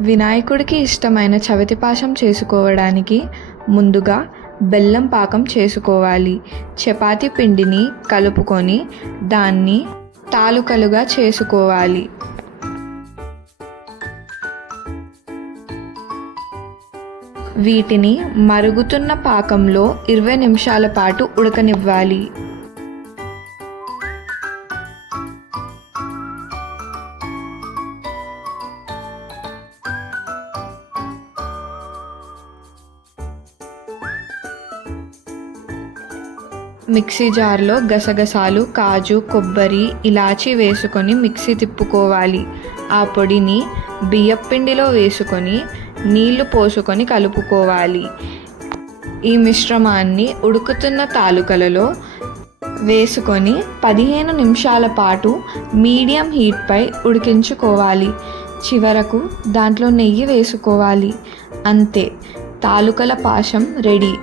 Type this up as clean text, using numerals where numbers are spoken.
వినాయకుడికి ఇష్టమైన చవితి పాశం చేసుకోవడానికి ముందుగా బెల్లం పాకం చేసుకోవాలి. చపాతీ పిండిని కలుపుకొని దాన్ని తాలుకలుగా చేసుకోవాలి. వీటిని మరుగుతున్న పాకంలో 20 నిమిషాల పాటు ఉడకనివ్వాలి. మిక్సీ జార్లో గసగసాలు, కాజు, కొబ్బరి, ఇలాచీ వేసుకొని మిక్సీ తిప్పుకోవాలి. ఆ పొడిని బియ్యపిండిలో వేసుకొని నీళ్లు పోసుకొని కలుపుకోవాలి. ఈ మిశ్రమాన్ని ఉడుకుతున్న తాలుకలలో వేసుకొని 15 నిమిషాల పాటు మీడియం హీట్పై ఉడికించుకోవాలి. చివరకు దాంట్లో నెయ్యి వేసుకోవాలి. అంతే, తాలుకల పాశం రెడీ.